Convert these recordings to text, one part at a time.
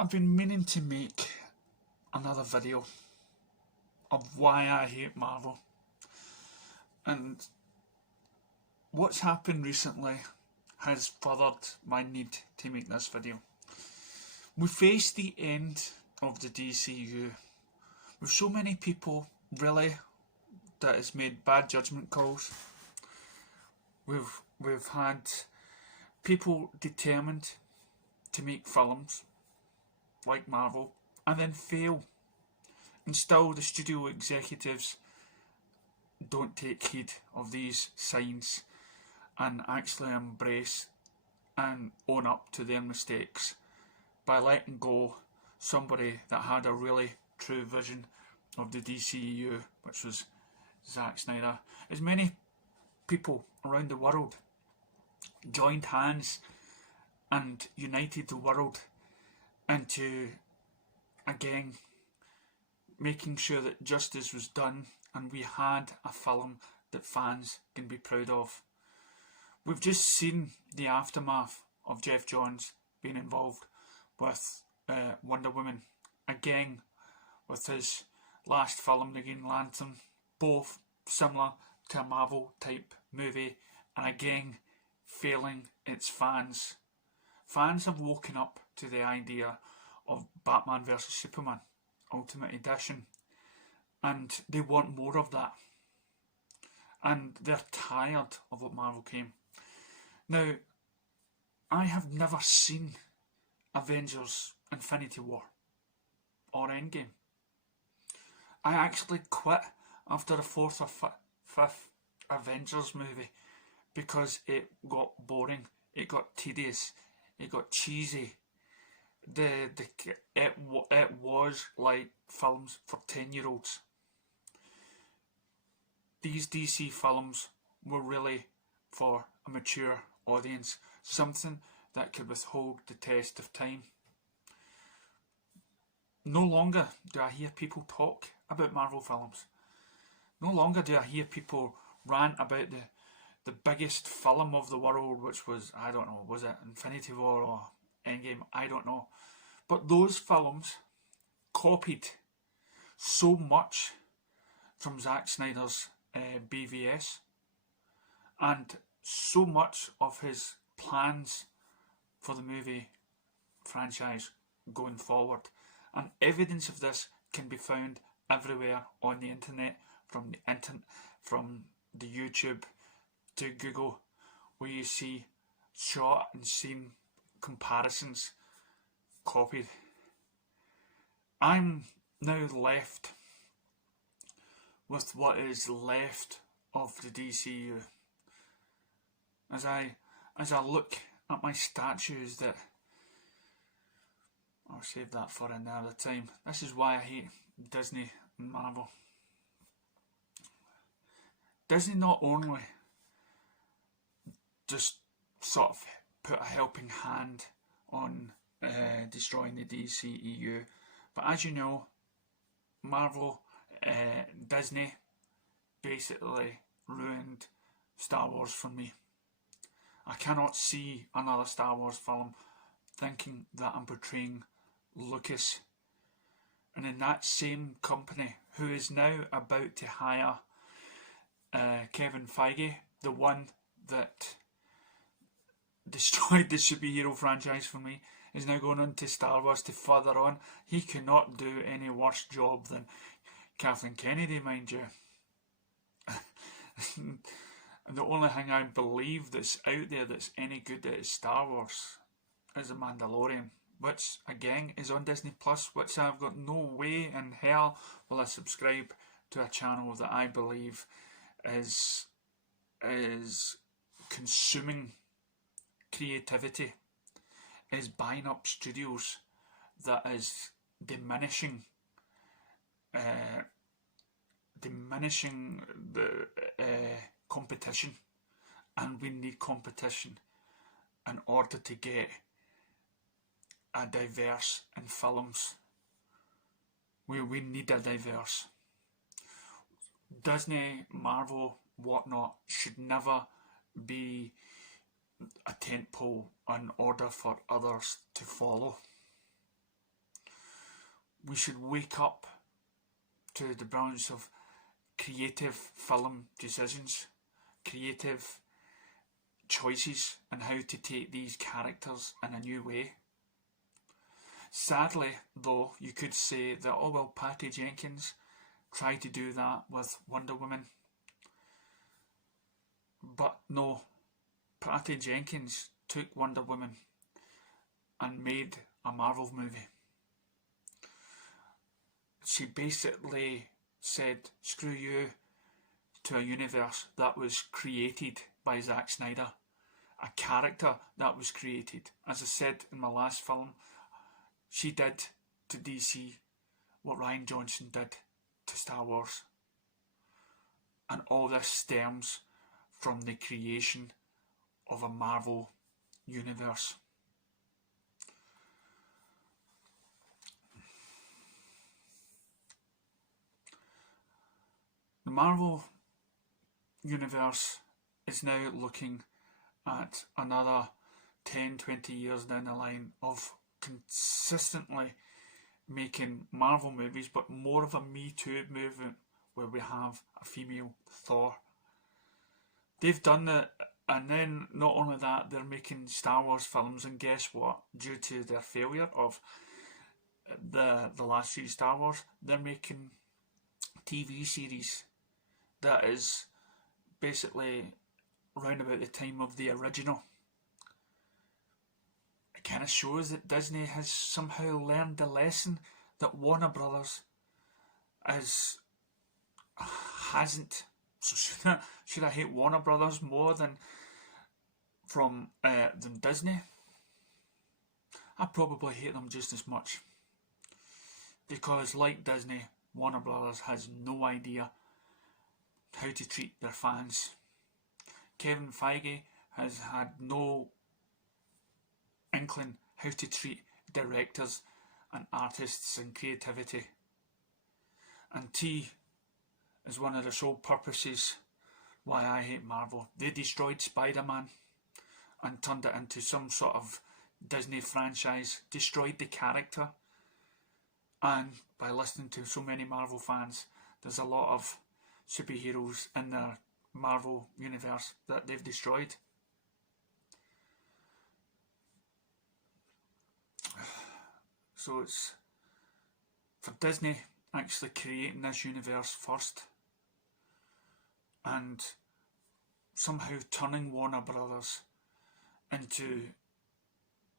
I've been meaning to make another video of why I hate Marvel, and what's happened recently has furthered my need to make this video. We face the end of the DCU with so many people really that has made bad judgment calls. We've had people determined to make films like Marvel and then fail, and still the studio executives don't take heed of these signs and actually embrace and own up to their mistakes by letting go somebody that had a really true vision of the DCEU, which was Zack Snyder. As many people around the world joined hands and united the world into, again, making sure that justice was done and we had a film that fans can be proud of. We've just seen the aftermath of Jeff Johns being involved with Wonder Woman, again with his last film, The Green Lantern, both similar to a Marvel type movie, and again failing its fans. Fans have woken up to the idea of Batman vs Superman Ultimate Edition, and they want more of that, and they're tired of what Marvel came. Now, I have never seen Avengers Infinity War or Endgame. I actually quit after the fourth or fifth Avengers movie because it got boring, it got tedious, it got cheesy. It was like films for 10-year-olds. These DC films were really for a mature audience, something that could withhold the test of time. No longer do I hear people talk about Marvel films. No longer do I hear people rant about the biggest film of the world, which was, I don't know, was it Infinity War or Endgame? I don't know. But those films copied so much from Zack Snyder's BVS, and so much of his plans for the movie franchise going forward. And evidence of this can be found everywhere on the internet, from the YouTube to Google, where you see shot and scene comparisons copied. I'm now left with what is left of the DCU. As I look at my statues that I'll save that for another time. This is why I hate Disney and Marvel. Disney not only just sort of put a helping hand on destroying the DCEU, but as you know, Marvel, Disney basically ruined Star Wars for me. I cannot see another Star Wars film thinking that I'm portraying Lucas. And in that same company, who is now about to hire Kevin Feige, the one that destroyed the superhero franchise for me, is now going on to Star Wars to further on. He cannot do any worse job than Kathleen Kennedy, mind you. And the only thing I believe that's out there that's any good that is Star Wars is The Mandalorian, which again is on Disney Plus, which I've got no way in hell will I subscribe to a channel that I believe is consuming creativity, is buying up studios, that is diminishing the competition. And we need competition in order to get a diverse in films. We need a diverse. Disney, Marvel, whatnot should never be a tentpole in order for others to follow. we should wake up to the brilliance of creative film decisions, creative choices, and how to take these characters in a new way. Sadly, though, you could say that, oh well, Patty Jenkins tried to do that with Wonder Woman. But no, Patty Jenkins took Wonder Woman and made a Marvel movie. She basically said, screw you, to a universe that was created by Zack Snyder. A character that was created. As I said in my last film, she did to DC what Rian Johnson did to Star Wars. And all this stems from the creation of a Marvel universe. The Marvel universe is now looking at another 10-20 years down the line of consistently making Marvel movies, but more of a Me Too movement where we have a female Thor. They've done it, and then not only that, they're making Star Wars films, and guess what? Due to their failure of the last three Star Wars, they're making TV series that is basically around about the time of the original. It kind of shows that Disney has somehow learned the lesson that Warner Brothers hasn't. So should I hate Warner Brothers more than Disney? I probably hate them just as much, because like Disney, Warner Brothers has no idea how to treat their fans. Kevin Feige has had no inkling how to treat directors and artists and creativity. And T is one of the sole purposes why I hate Marvel. They destroyed Spider-Man and turned it into some sort of Disney franchise, destroyed the character. And by listening to so many Marvel fans, there's a lot of superheroes in their Marvel universe that they've destroyed. So it's for Disney actually creating this universe first and somehow turning Warner Brothers into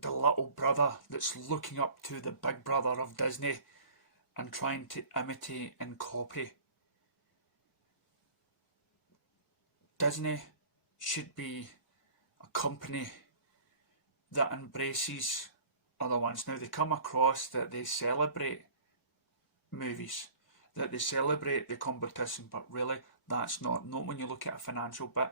the little brother that's looking up to the big brother of Disney and trying to imitate and copy. Disney should be a company that embraces other ones. Now, they come across that they celebrate movies, that they celebrate the competition, but really that's not when you look at a financial bit.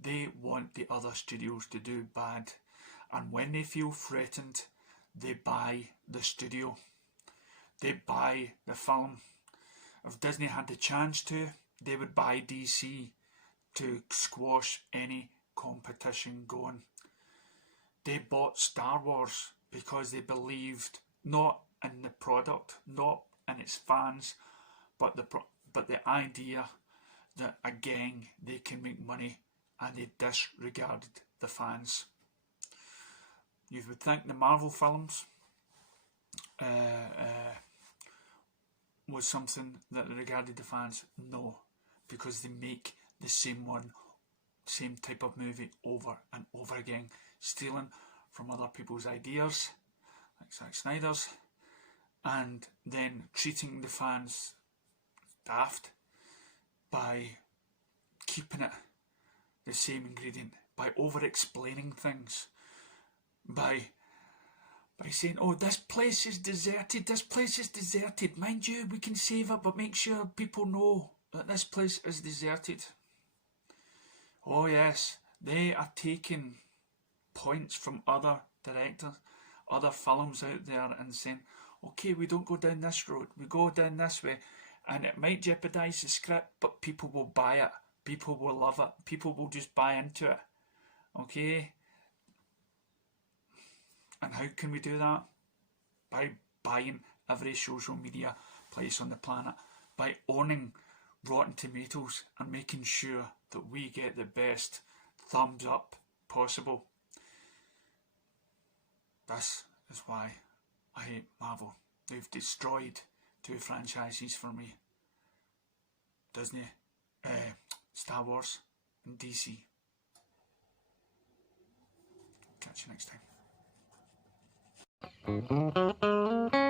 They want the other studios to do bad, and when they feel threatened, they buy the studio, they buy the film. If Disney had the chance to, they would buy DC to squash any competition going. They bought Star Wars because they believed not in the product, not in its fans, but the idea that again they can make money, and they disregarded the fans. You would think the Marvel films was something that regarded the fans. No, because they make the same type of movie over and over again, stealing from other people's ideas, like Zack Snyder's, and then treating the fans daft by keeping it the same ingredient, by over-explaining things, by saying, oh, this place is deserted, mind you, we can save it, but make sure people know that this place is deserted. Oh yes, they are taking points from other directors, other films out there, and saying, okay, we don't go down this road, we go down this way, and it might jeopardise the script, but people will buy it, people will love it, people will just buy into it. Okay? And how can we do that? By buying every social media place on the planet by owning Rotten Tomatoes and making sure that we get the best thumbs up possible. This is why I hate Marvel. They've destroyed 2 franchises for me. Disney, Star Wars and DC. Catch you next time.